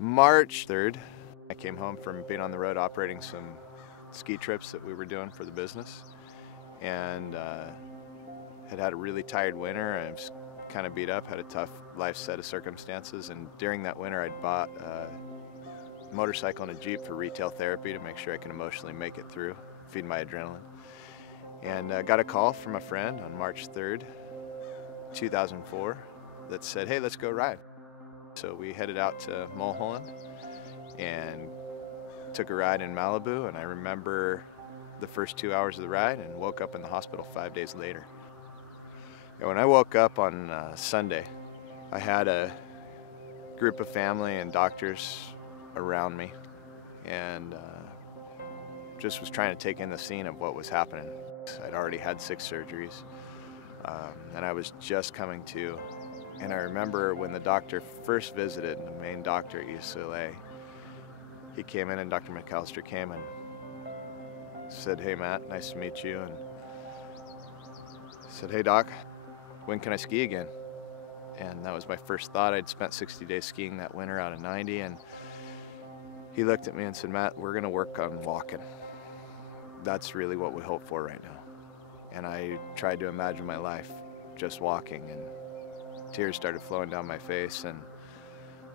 March 3rd, I came home from being on the road operating some ski trips that we were doing for the business, and had a really tired winter. I was kind of beat up, had a tough life set of circumstances, and during that winter I'd bought a motorcycle and a Jeep for retail therapy to make sure I could emotionally make it through, feed my adrenaline. And got a call from a friend on March 3rd, 2004 that said, hey, let's go ride. So we headed out to Mulholland and took a ride in Malibu, and I remember the first 2 hours of the ride and woke up in the hospital 5 days later. And when I woke up on Sunday, I had a group of family and doctors around me, and just was trying to take in the scene of what was happening. I'd already had 6 surgeries, and I was just coming to. And I remember when the doctor first visited, the main doctor at UCLA, he came in, and Dr. McAllister came and said, hey Matt, nice to meet you. And said, hey doc, when can I ski again? And that was my first thought. I'd spent 60 days skiing that winter out of 90, and he looked at me and said, Matt, we're gonna work on walking. That's really what we hope for right now. And I tried to imagine my life just walking, and tears started flowing down my face, and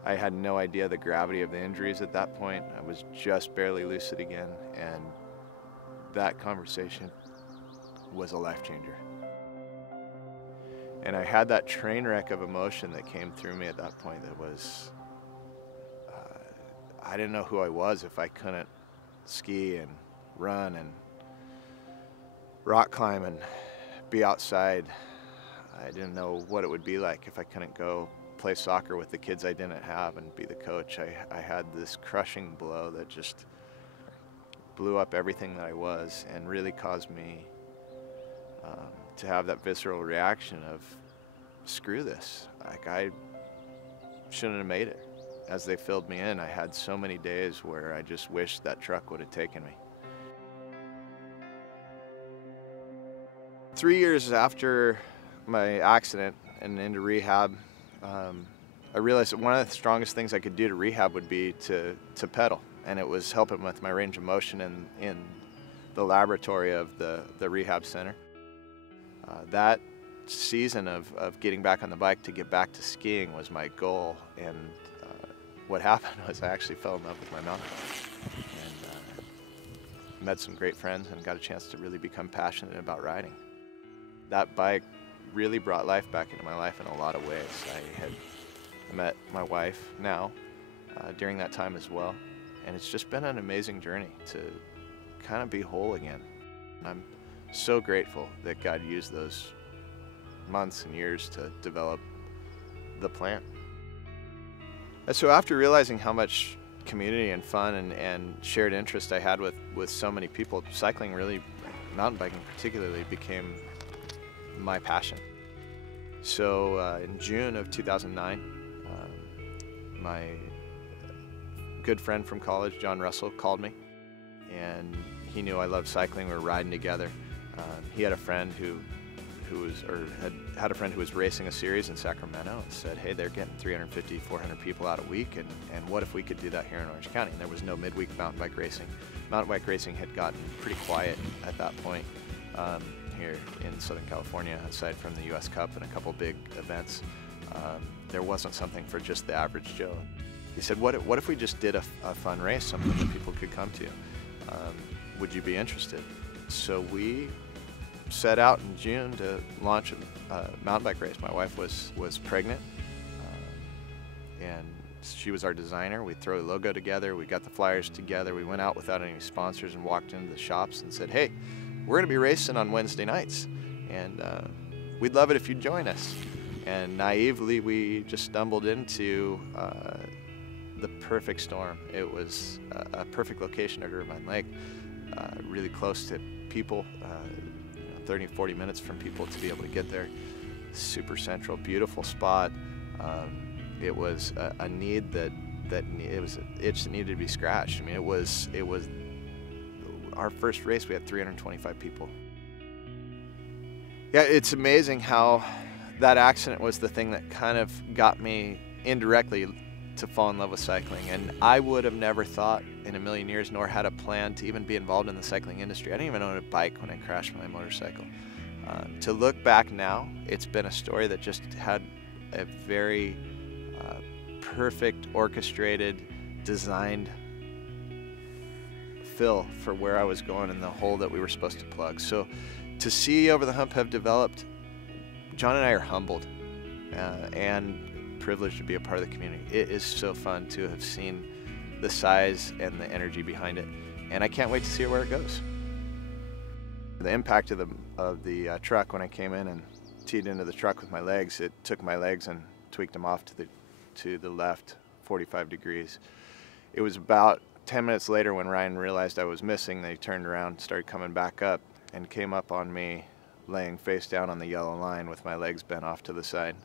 I had no idea the gravity of the injuries at that point. I was just barely lucid again, and that conversation was a life changer. And I had that train wreck of emotion that came through me at that point that was, I didn't know who I was if I couldn't ski and run and rock climb and be outside. I didn't know what it would be like if I couldn't go play soccer with the kids I didn't have and be the coach. I had this crushing blow that just blew up everything that I was, and really caused me to have that visceral reaction of, screw this. Like, I shouldn't have made it. As they filled me in, I had so many days where I just wished that truck would have taken me. 3 years after my accident and into rehab, I realized that one of the strongest things I could do to rehab would be to pedal, and it was helping with my range of motion in the laboratory of the rehab center. That season of getting back on the bike to get back to skiing was my goal, and what happened was I actually fell in love with my mountain bike, and met some great friends and got a chance to really become passionate about riding. That bike really brought life back into my life in a lot of ways. I had met my wife now during that time as well, and it's just been an amazing journey to kind of be whole again. I'm so grateful that God used those months and years to develop the plan. And so after realizing how much community and fun and shared interest I had with so many people, cycling really, mountain biking particularly, became my passion. So in June of 2009, my good friend from college, John Russell, called me, and he knew I loved cycling. We were riding together. He had a friend who had a friend who was racing a series in Sacramento, and said, hey, they're getting 350, 400 people out a week, and what if we could do that here in Orange County? And there was no midweek mountain bike racing. Mountain bike racing had gotten pretty quiet at that point here in Southern California, aside from the US Cup and a couple big events. There wasn't something for just the average Joe. He said, what if we just did a fun race, something that people could come to? Would you be interested? So we set out in June to launch a mountain bike race. My wife was pregnant, and she was our designer. We threw a logo together, we got the flyers together, we went out without any sponsors and walked into the shops and said, hey, we're gonna be racing on Wednesday nights, and we'd love it if you'd join us. And naively, we just stumbled into the perfect storm. It was a perfect location at Irvine Lake, really close to people, 30, 40 minutes from people to be able to get there. Super central, beautiful spot. It was a need it was an itch that needed to be scratched. I mean, it was our first race. We had 325 people. Yeah, it's amazing how that accident was the thing that kind of got me indirectly to fall in love with cycling. And I would have never thought in a million years, nor had a plan to even be involved in the cycling industry. I didn't even own a bike when I crashed my motorcycle. To look back now, it's been a story that just had a very perfect, orchestrated, designed fill for where I was going and the hole that we were supposed to plug. So to see Over the Hump have developed, John and I are humbled and privileged to be a part of the community. It is so fun to have seen the size and the energy behind it, and I can't wait to see where it goes. The impact of the truck when I came in and teed into the truck with my legs, it took my legs and tweaked them off to the left 45 degrees. It was about 10 minutes later when Ryan realized I was missing, they turned around, started coming back up, and came up on me laying face down on the yellow line with my legs bent off to the side.